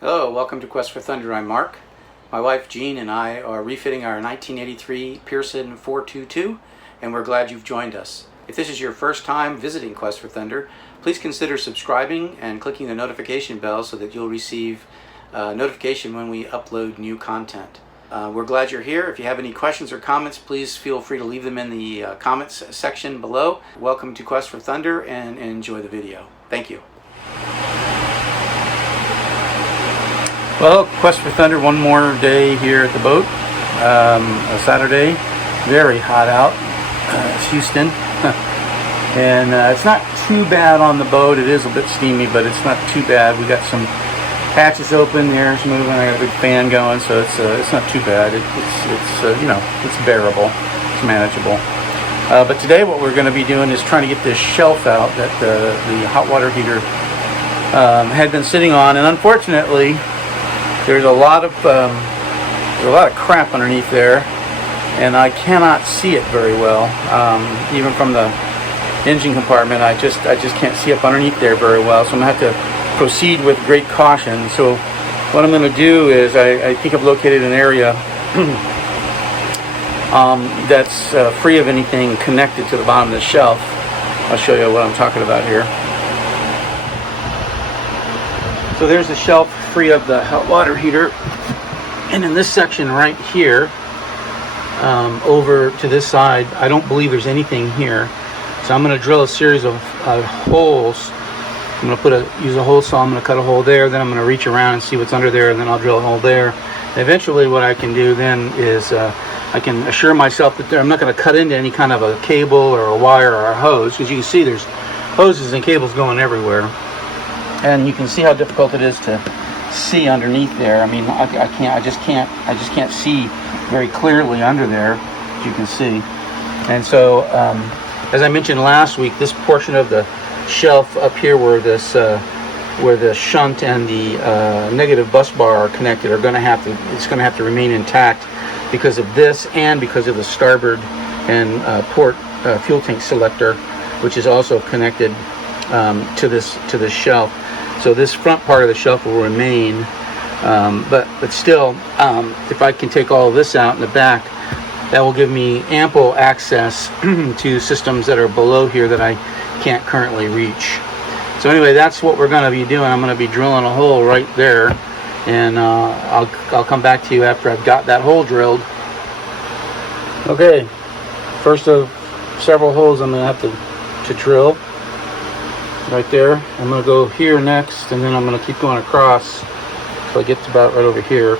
Hello, welcome to Quest for Thunder. I'm Mark. My wife Jean and I are refitting our 1983 Pearson 422, and we're glad you've joined us. If this is your first time visiting Quest for Thunder, please consider subscribing and clicking the notification bell so that you'll receive notification when we upload new content. We're glad you're here. If you have any questions or comments, please feel free to leave them in the comments section below. Welcome to Quest for Thunder and enjoy the video. Thank you. Well, Quest for Thunder, one more day here at the boat. A Saturday, very hot out. It's Houston. And it's not too bad on the boat. It is a bit steamy, but it's not too bad. We got some hatches open, the air's moving, I got a big fan going, so it's not too bad. It's bearable, it's manageable. But today what we're going to be doing is trying to get this shelf out that the hot water heater had been sitting on, and unfortunately there's a lot of crap underneath there, and I cannot see it very well. Even from the engine compartment, I just can't see up underneath there very well. So I'm gonna have to proceed with great caution. So what I'm going to do is I think I've located an area that's free of anything connected to the bottom of the shelf. I'll show you what I'm talking about here. So there's the shelf free of the hot water heater, and in this section right here, over to this side, I don't believe there's anything here. So I'm going to drill a series of holes. I'm going to use a hole saw. I'm going to cut a hole there, then I'm going to reach around and see what's under there, and then I'll drill a hole there. And eventually what I can do then is I can assure myself that I'm not going to cut into any kind of a cable or a wire or a hose, because you can see there's hoses and cables going everywhere. And you can see how difficult it is to see underneath there. I mean, I just can't see very clearly under there, as you can see. And so, as I mentioned last week, this portion of the shelf up here where the shunt and the negative bus bar are connected it's going to have to remain intact because of this, and because of the starboard and port fuel tank selector, which is also connected to this shelf. So this front part of the shelf will remain, but still, if I can take all of this out in the back, that will give me ample access to systems that are below here that I can't currently reach. So anyway, that's what we're going to be doing. I'm going to be drilling a hole right there, and I'll come back to you after I've got that hole drilled. Okay, first of several holes I'm going to have to drill. Right there. I'm going to go here next, and then I'm going to keep going across until I get to about right over here,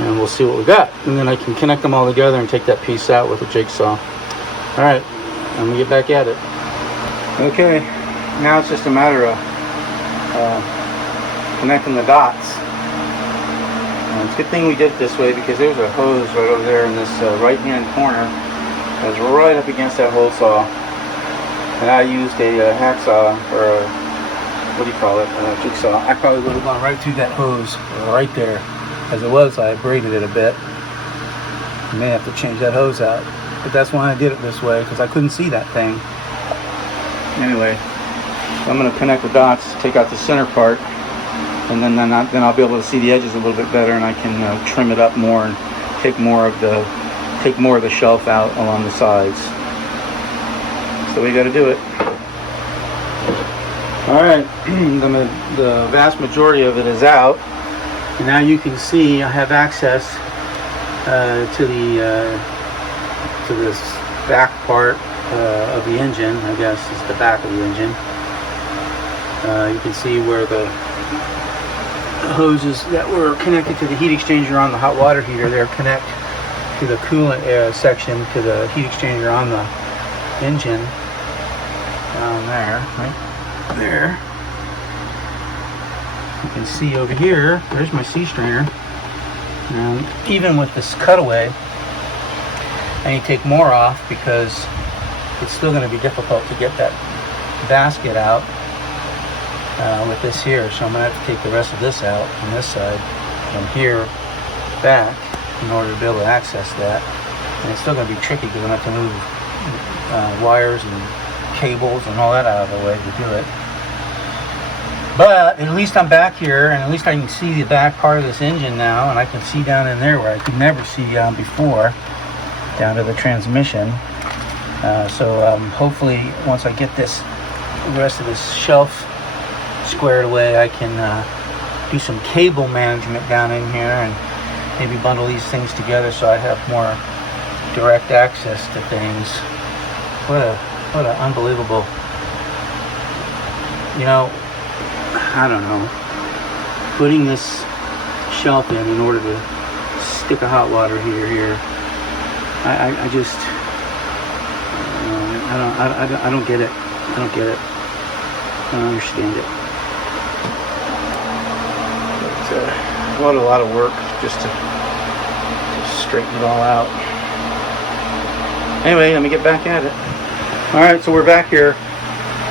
and we'll see what we got, and then I can connect them all together and take that piece out with a jigsaw. Alright, I'm going to get back at it. Okay, now it's just a matter of connecting the dots. And it's a good thing we did it this way, because there's a hose right over there in this right hand corner that's right up against that hole saw. And I used a hacksaw, or a jigsaw. I probably would have gone right through that hose right there. As it was, I braided it a bit. I may have to change that hose out, but that's why I did it this way, because I couldn't see that thing. Anyway, I'm going to connect the dots, take out the center part, and then I'll be able to see the edges a little bit better, and I can trim it up more and take more of the shelf out along the sides. So we got to do it. Alright, the vast majority of it is out, and now you can see I have access to this back part of the engine. I guess it's the back of the engine. You can see where the hoses that were connected to the heat exchanger on the hot water heater there connect to the coolant section to the heat exchanger on the engine. Down there, right there. You can see over here, there's my sea strainer. And even with this cutaway, I need to take more off, because it's still going to be difficult to get that basket out with this here. So I'm going to have to take the rest of this out on this side from here back in order to be able to access that. And it's still going to be tricky, because I'm going to have to move wires and cables and all that out of the way to do it. But at least I'm back here, and at least I can see the back part of this engine now, and I can see down in there where I could never see before, down to the transmission. So hopefully once I get the rest of this shelf squared away, I can do some cable management down in here and maybe bundle these things together so I have more direct access to things. What a unbelievable, you know, I don't know, putting this shelf in order to stick a hot water heater here. I just, I don't get it. I don't get it. I don't understand it. But, what a lot of work just to straighten it all out. Anyway, let me get back at it. All right, so we're back here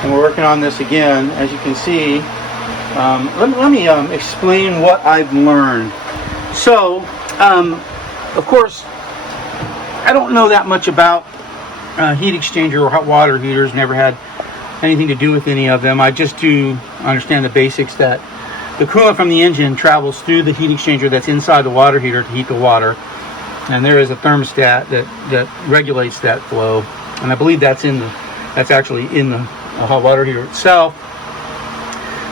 and we're working on this again. As you can see, let me explain what I've learned. So, of course, I don't know that much about heat exchanger or hot water heaters. Never had anything to do with any of them. I just do understand the basics that the coolant from the engine travels through the heat exchanger that's inside the water heater to heat the water, and there is a thermostat that regulates that flow. And I believe that's actually in the hot water heater itself.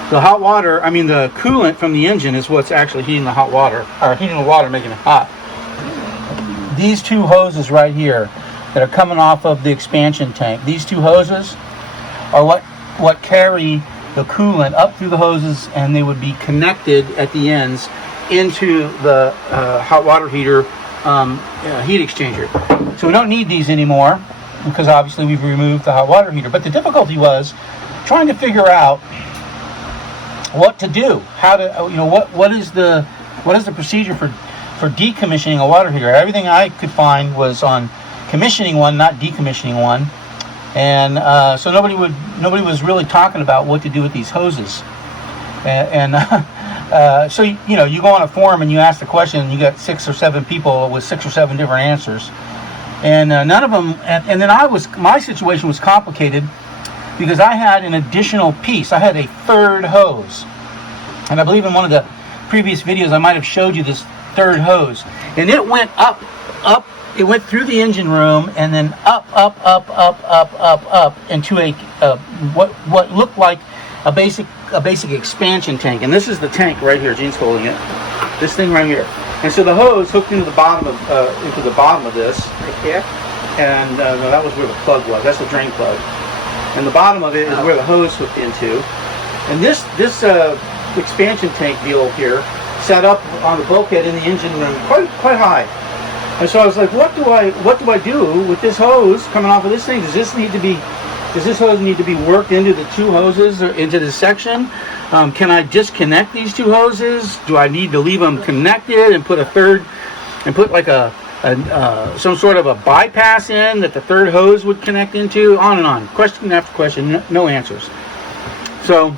The hot water, the coolant from the engine is what's actually heating the hot water, or heating the water, making it hot. These two hoses right here that are coming off of the expansion tank, these two hoses are what carry the coolant up through the hoses, and they would be connected at the ends into the hot water heater heat exchanger. So we don't need these anymore because obviously we've removed the hot water heater. But the difficulty was trying to figure out what to do, how to, what is the procedure for decommissioning a water heater. Everything I could find was on commissioning one, not decommissioning one, and so nobody was really talking about what to do with these hoses. So you go on a forum and you ask the question, and you got 6 or 7 people with 6 or 7 different answers, and none of them. And then my situation was complicated because I had an additional piece. I had a third hose, and I believe in one of the previous videos I might have showed you this third hose, and it went up. It went through the engine room and then up into a what looked like a basic expansion tank. And this is the tank right here. Gene's holding it. This thing right here. And so the hose hooked into the bottom of this right here. And no, that was where the plug was. That's the drain plug. And the bottom of it is where the hose hooked into. And this expansion tank deal here set up on the bulkhead in the engine room quite high. And so I was like, what do I do with this hose coming off of this thing? Does this hose need to be worked into the two hoses or into this section? Can I disconnect these two hoses? Do I need to leave them connected and put a third, and put like some sort of a bypass in that the third hose would connect into? On and on, question after question, no answers. So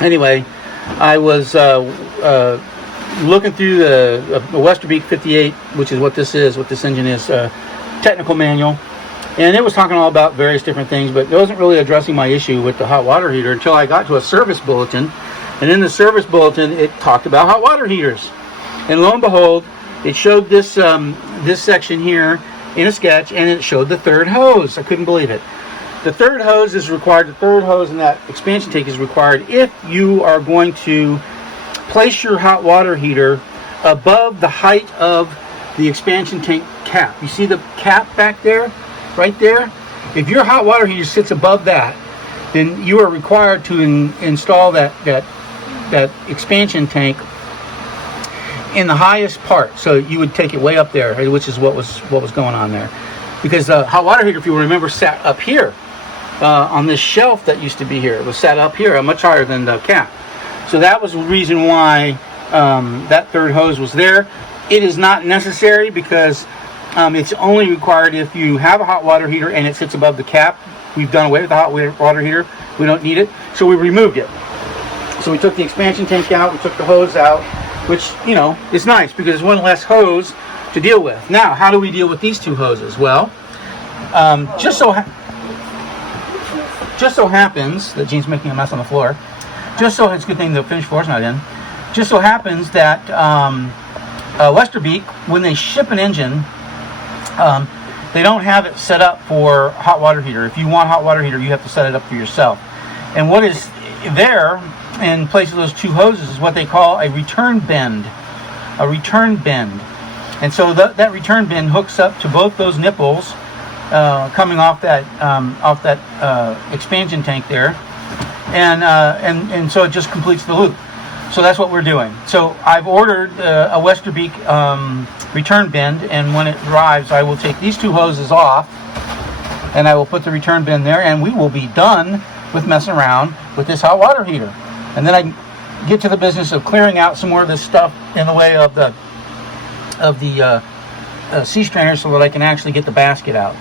anyway, I was looking through the Westerbeek 58, which is what this engine is, technical manual, and it was talking all about various different things, but it wasn't really addressing my issue with the hot water heater until I got to a service bulletin. And in the service bulletin, it talked about hot water heaters, and lo and behold, it showed this section here in a sketch, and it showed the third hose. I couldn't believe it. The third hose is required. The third hose in that expansion tank is required if you are going to place your hot water heater above the height of the expansion tank cap. You see the cap back there, right there? If your hot water heater sits above that, then you are required to install that expansion tank in the highest part. So you would take it way up there, which is what was going on there. Because the hot water heater, if you remember, sat up here on this shelf that used to be here. It was sat up here, much higher than the cap. So that was the reason why that third hose was there. It is not necessary because it's only required if you have a hot water heater and it sits above the cap. We've done away with the hot water heater. We don't need it. So we removed it. So we took the expansion tank out. We took the hose out, which, is nice because there's one less hose to deal with. Now, how do we deal with these two hoses? Well, just so happens that Gene's making a mess on the floor. Just so it's a good thing the finished floor's not in. Just so happens that Westerbeek, when they ship an engine, they don't have it set up for hot water heater. If you want hot water heater, you have to set it up for yourself. And what is there in place of those two hoses is what they call a return bend. A return bend. And so that return bend hooks up to both those nipples coming off that expansion tank there, and so it just completes the loop. So that's what we're doing. So I've ordered a Westerbeek return bend, and when it arrives, I will take these two hoses off, and I will put the return bend there, and we will be done with messing around with this hot water heater. And then I can get to the business of clearing out some more of this stuff in the way of the sea strainer, so that I can actually get the basket out.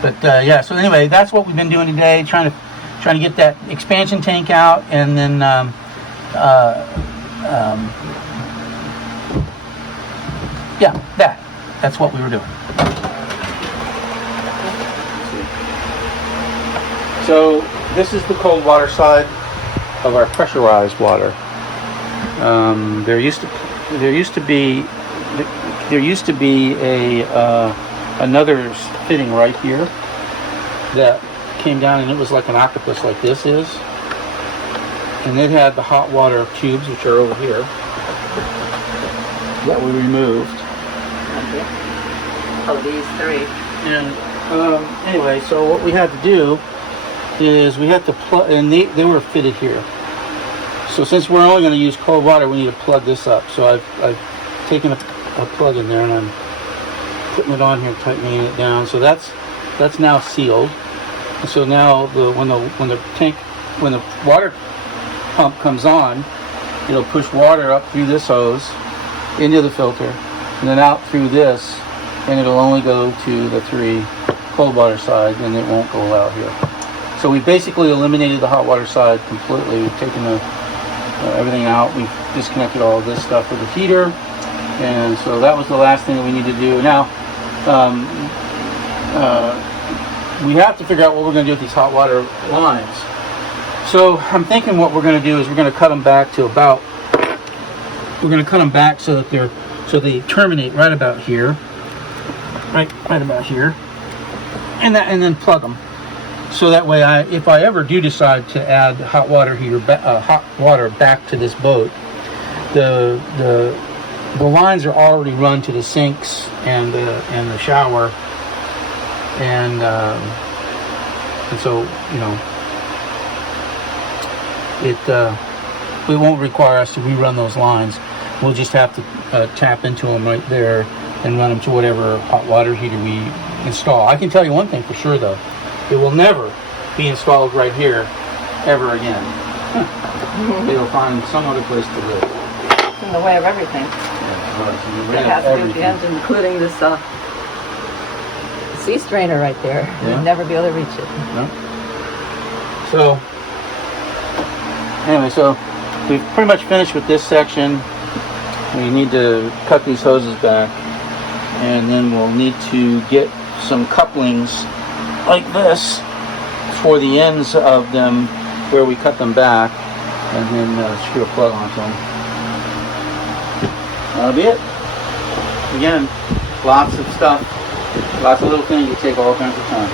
But yeah, so anyway, that's what we've been doing today, trying to get that expansion tank out, and then yeah, that's what we were doing. So this is the cold water side of our pressurized water. There used to be another fitting right here that came down, and it was like an octopus, like this is, and it had the hot water tubes, which are over here, that we removed. Oh, these three. And anyway, so what we had to do is we had to plug, and they were fitted here. So since we're only going to use cold water, we need to plug this up. So I've taken a plug in there, and I'm putting it on here, tightening it down. So that's now sealed. And so now when the water pump comes on, it'll push water up through this hose into the filter, and then out through this, and it'll only go to the 3 cold water side, and it won't go out here. So we basically eliminated the hot water side completely. We've taken everything out. We've disconnected all of this stuff with the heater, and so that was the last thing that we need to do. Now, we have to figure out what we're going to do with these hot water lines. So I'm thinking what we're going to do is we're going to cut them back to about. We're going to cut them back so that they terminate right about here, right about here, and then plug them. So that way, if I ever do decide to add hot water back to this boat, the lines are already run to the sinks and the shower, and so it won't require us to rerun those lines. We'll just have to tap into them right there and run them to whatever hot water heater we install. I can tell you one thing for sure, though. It will never be installed right here ever again. It'll find some other place to live. It's in the way of everything. Yeah, It has to be the engine, including this sea strainer right there. Yeah. You'll never be able to reach it. No. So, anyway, so we've pretty much finished with this section. We need to cut these hoses back, and then we'll need to get some couplings like this for the ends of them where we cut them back, and then screw a plug onto them. That'll be it. Again, lots of stuff, lots of little things that take all kinds of time.